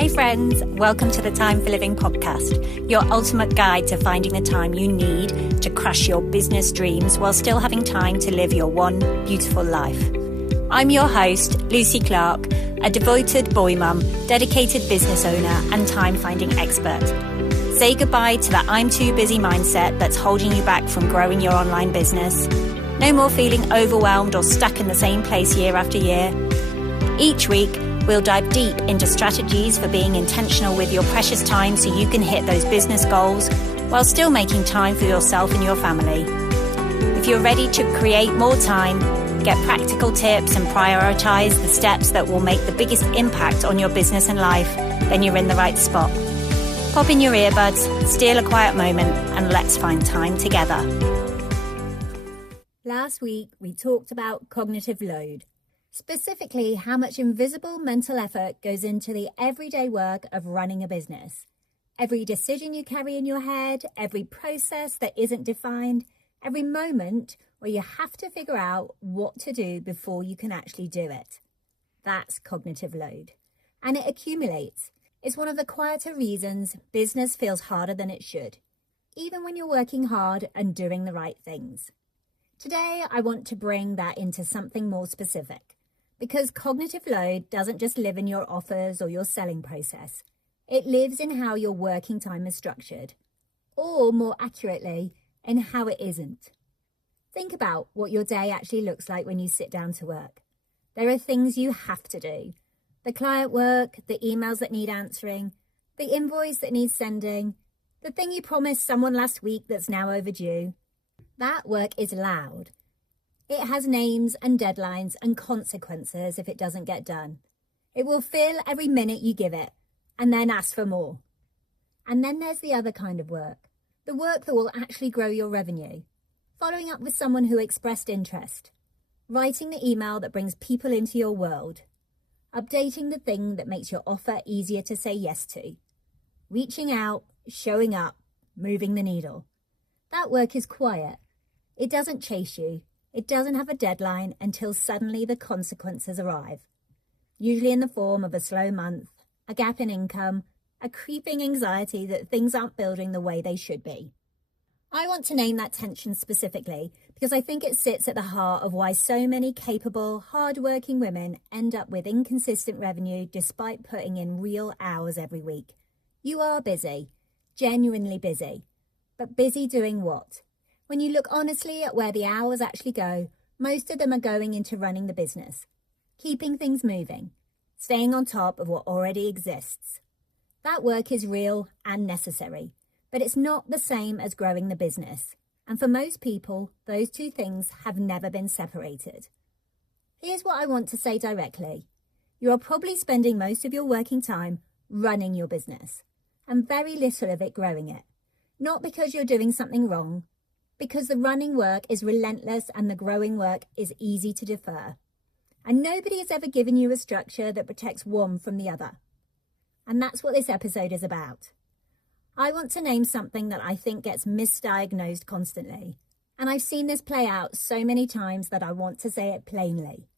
Hey friends, welcome to the Time for Living podcast, your ultimate guide to finding the time you need to crush your business dreams while still having time to live your one beautiful life. I'm your host, Lucy Clark, a devoted boy mum, dedicated business owner and time-finding expert. Say goodbye to that I'm too busy mindset that's holding you back from growing your online business. No more feeling overwhelmed or stuck in the same place year after year. Each week, we'll dive deep into strategies for being intentional with your precious time so you can hit those business goals while still making time for yourself and your family. If you're ready to create more time, get practical tips and prioritize the steps that will make the biggest impact on your business and life, then you're in the right spot. Pop in your earbuds, steal a quiet moment, and let's find time together. Last week, we talked about cognitive load. Specifically, how much invisible mental effort goes into the everyday work of running a business. Every decision you carry in your head, every process that isn't defined, every moment where you have to figure out what to do before you can actually do it. That's cognitive load. And it accumulates. It's one of the quieter reasons business feels harder than it should, even when you're working hard and doing the right things. Today, I want to bring that into something more specific. Because cognitive load doesn't just live in your offers or your selling process. It lives in how your working time is structured. Or more accurately, in how it isn't. Think about what your day actually looks like when you sit down to work. There are things you have to do. The client work, the emails that need answering, the invoice that needs sending, the thing you promised someone last week that's now overdue. That work is loud. It has names and deadlines and consequences if it doesn't get done. It will fill every minute you give it and then ask for more. And then there's the other kind of work, the work that will actually grow your revenue. Following up with someone who expressed interest, writing the email that brings people into your world, updating the thing that makes your offer easier to say yes to, reaching out, showing up, moving the needle. That work is quiet. It doesn't chase you. It doesn't have a deadline until suddenly the consequences arrive, usually in the form of a slow month, a gap in income, a creeping anxiety that things aren't building the way they should be. I want to name that tension specifically because I think it sits at the heart of why so many capable, hard-working women end up with inconsistent revenue despite putting in real hours every week. You are busy, genuinely busy, but busy doing what? When you look honestly at where the hours actually go, most of them are going into running the business, keeping things moving, staying on top of what already exists. That work is real and necessary, but it's not the same as growing the business. And for most people, those two things have never been separated. Here's what I want to say directly. You are probably spending most of your working time running your business, and very little of it growing it. Not because you're doing something wrong, because the running work is relentless and the growing work is easy to defer. And nobody has ever given you a structure that protects one from the other. And that's what this episode is about. I want to name something that I think gets misdiagnosed constantly. And I've seen this play out so many times that I want to say it plainly.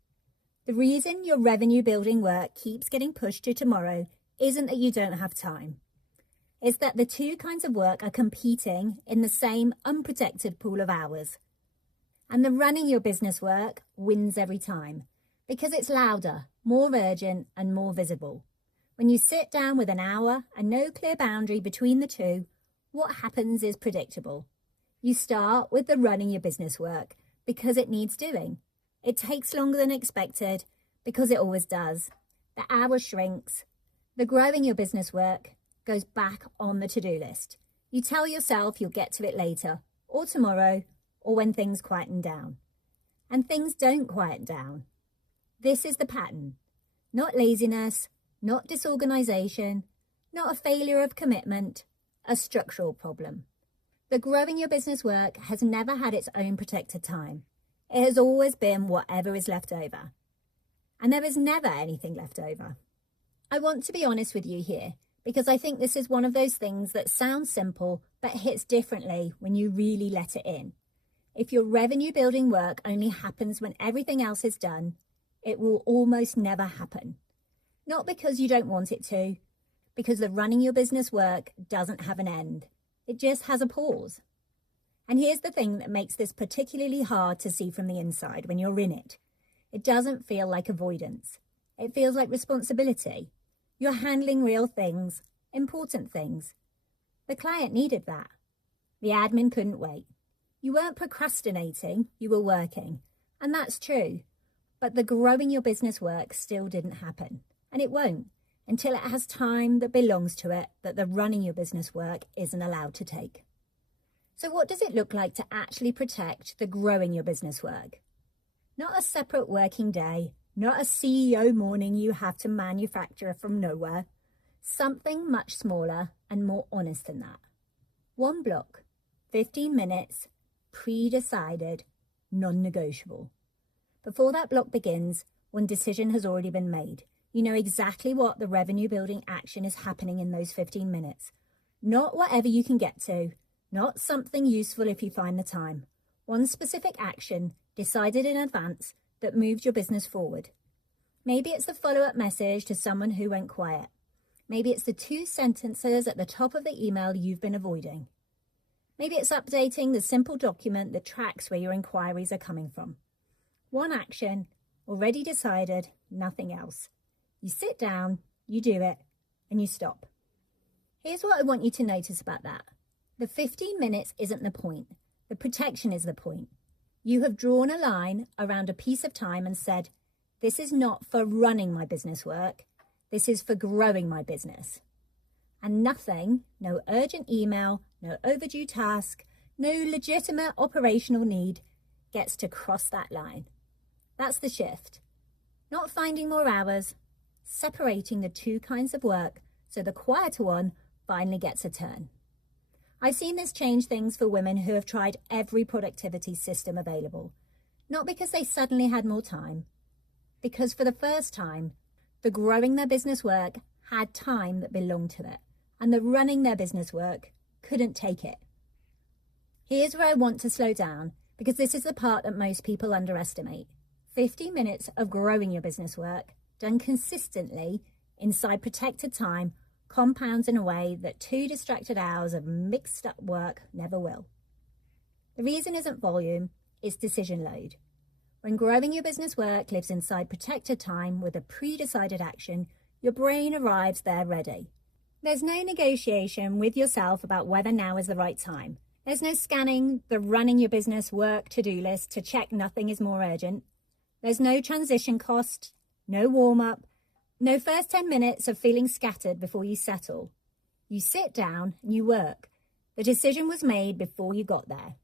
The reason your revenue building work keeps getting pushed to tomorrow isn't that you don't have time. Is that the two kinds of work are competing in the same unprotected pool of hours. And the running your business work wins every time because it's louder, more urgent and more visible. When you sit down with an hour and no clear boundary between the two, what happens is predictable. You start with the running your business work because it needs doing. It takes longer than expected because it always does. The hour shrinks. The growing your business work goes back on the to-do list. You tell yourself you'll get to it later, or tomorrow, or when things quieten down. And things don't quieten down. This is the pattern. Not laziness, not disorganization, not a failure of commitment, a structural problem. The growing your business work has never had its own protected time. It has always been whatever is left over. And there is never anything left over. I want to be honest with you here, because I think this is one of those things that sounds simple but hits differently when you really let it in. If your revenue building work only happens when everything else is done, it will almost never happen. Not because you don't want it to, because the running your business work doesn't have an end. It just has a pause. And here's the thing that makes this particularly hard to see from the inside when you're in it. It doesn't feel like avoidance. It feels like responsibility. You're handling real things, important things. The client needed that. The admin couldn't wait. You weren't procrastinating, you were working. And that's true. But the growing your business work still didn't happen. And it won't until it has time that belongs to it that the running your business work isn't allowed to take. So what does it look like to actually protect the growing your business work? Not a separate working day, not a CEO morning you have to manufacture from nowhere. Something much smaller and more honest than that. One block, 15 minutes, pre-decided, non-negotiable. Before that block begins, one decision has already been made. You know exactly what the revenue building action is happening in those 15 minutes. Not whatever you can get to, not something useful if you find the time. One specific action decided in advance that moved your business forward. Maybe it's the follow-up message to someone who went quiet. Maybe it's the 2 sentences at the top of the email you've been avoiding. Maybe it's updating the simple document that tracks where your inquiries are coming from. One action, already decided, nothing else. You sit down, you do it, and you stop. Here's what I want you to notice about that. The 15 minutes isn't the point. The protection is the point. You have drawn a line around a piece of time and said, this is not for running my business work. This is for growing my business. And nothing, no urgent email, no overdue task, no legitimate operational need gets to cross that line. That's the shift. Not finding more hours, separating the 2 kinds of work so the quieter one finally gets a turn. I've seen this change things for women who have tried every productivity system available. Not because they suddenly had more time, because for the first time, the growing their business work had time that belonged to it, and the running their business work couldn't take it. Here's where I want to slow down, because this is the part that most people underestimate. 50 minutes of growing your business work, done consistently inside protected time, compounds in a way that 2 distracted hours of mixed up work never will. The reason isn't volume, it's decision load. When growing your business work lives inside protected time with a pre-decided action, your brain arrives there ready. There's no negotiation with yourself about whether now is the right time. There's no scanning the running your business work to-do list to check nothing is more urgent. There's no transition cost, no warm-up, no first 10 minutes of feeling scattered before you settle. You sit down and you work. The decision was made before you got there.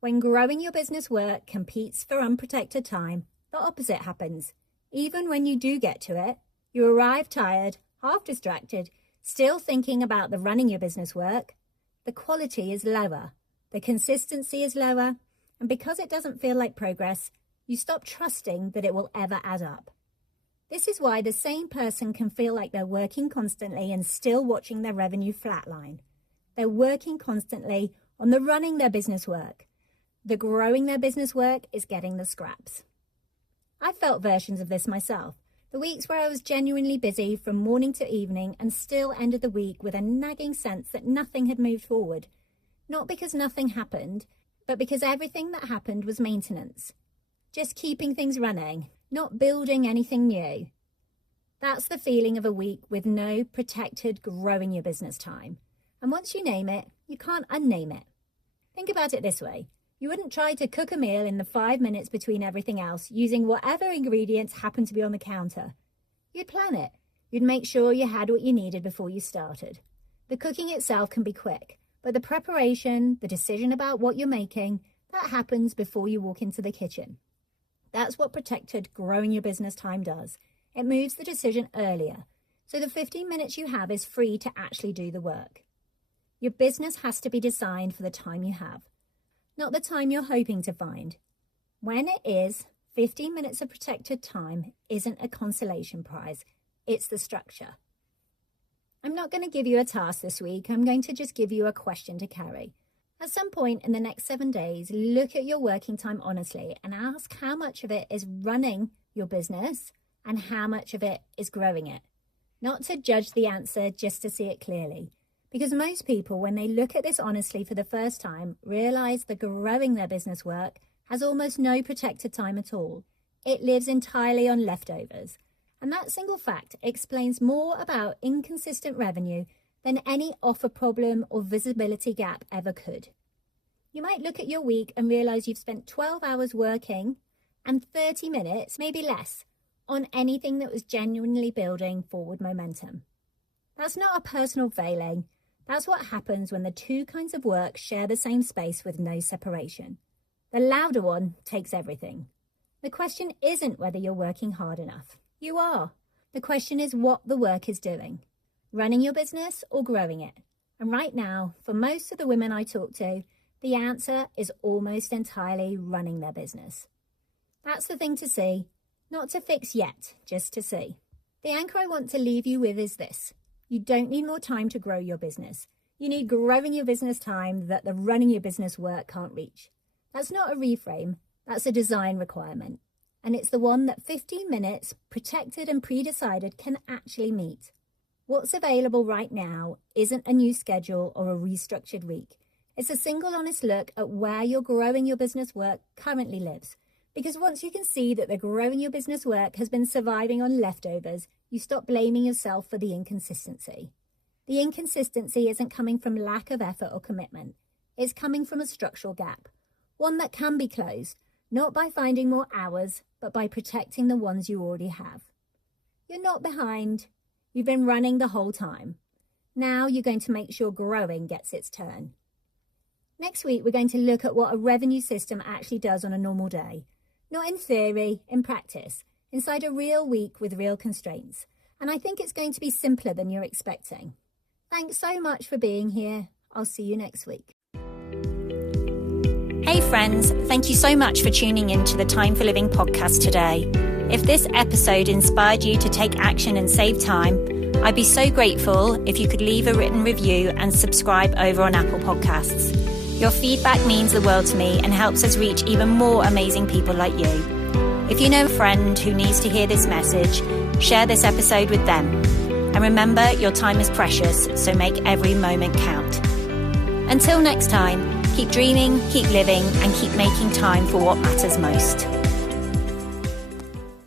When growing your business work competes for unprotected time, the opposite happens. Even when you do get to it, you arrive tired, half distracted, still thinking about the running your business work. The quality is lower, the consistency is lower, and because it doesn't feel like progress, you stop trusting that it will ever add up. This is why the same person can feel like they're working constantly and still watching their revenue flatline. They're working constantly on the running their business work. The growing their business work is getting the scraps. I felt versions of this myself. The weeks where I was genuinely busy from morning to evening and still ended the week with a nagging sense that nothing had moved forward. Not because nothing happened, but because everything that happened was maintenance. Just keeping things running, not building anything new. That's the feeling of a week with no protected growing your business time. And once you name it, you can't unname it. Think about it this way. You wouldn't try to cook a meal in the 5 minutes between everything else using whatever ingredients happen to be on the counter. You'd plan it. You'd make sure you had what you needed before you started. The cooking itself can be quick, but the preparation, the decision about what you're making, that happens before you walk into the kitchen. That's what protected growing your business time does. It moves the decision earlier, so the 15 minutes you have is free to actually do the work. Your business has to be designed for the time you have, not the time you're hoping to find. When it is, 15 minutes of protected time isn't a consolation prize, it's the structure. I'm not going to give you a task this week, I'm going to just give you a question to carry. At some point in the next 7 days, look at your working time honestly and ask how much of it is running your business and how much of it is growing it. not to judge the answer just to see it clearly. Because most people, when they look at this honestly for the first time, realize that growing their business work has almost no protected time at all. It lives entirely on leftovers. And that single fact explains more about inconsistent revenue than any offer problem or visibility gap ever could. You might look at your week and realize you've spent 12 hours working and 30 minutes, maybe less, on anything that was genuinely building forward momentum. That's not a personal failing. That's what happens when the two kinds of work share the same space with no separation. The louder one takes everything. The question isn't whether you're working hard enough. You are. The question is what the work is doing. Running your business or growing it. And right now, for most of the women I talk to, the answer is almost entirely running their business. That's the thing to see. Not to fix yet, just to see. The anchor I want to leave you with is this. You don't need more time to grow your business. You need growing your business time that the running your business work can't reach. That's not a reframe, that's a design requirement. And it's the one that 15 minutes, protected and pre-decided, can actually meet. What's available right now isn't a new schedule or a restructured week. It's a single honest look at where your growing your business work currently lives. Because once you can see that the growing your business work has been surviving on leftovers, you stop blaming yourself for the inconsistency. The inconsistency isn't coming from lack of effort or commitment. It's coming from a structural gap, one that can be closed, not by finding more hours, but by protecting the ones you already have. You're not behind. You've been running the whole time. Now you're going to make sure growing gets its turn. Next week, we're going to look at what a revenue system actually does on a normal day. Not in theory, in practice, inside a real week with real constraints. And I think it's going to be simpler than you're expecting. Thanks so much for being here. I'll see you next week. Hey friends, thank you so much for tuning in to the Time for Living podcast today. If this episode inspired you to take action and save time, I'd be so grateful if you could leave a written review and subscribe over on Apple Podcasts. Your feedback means the world to me and helps us reach even more amazing people like you. If you know a friend who needs to hear this message, share this episode with them. And remember, your time is precious, so make every moment count. Until next time, keep dreaming, keep living, and keep making time for what matters most.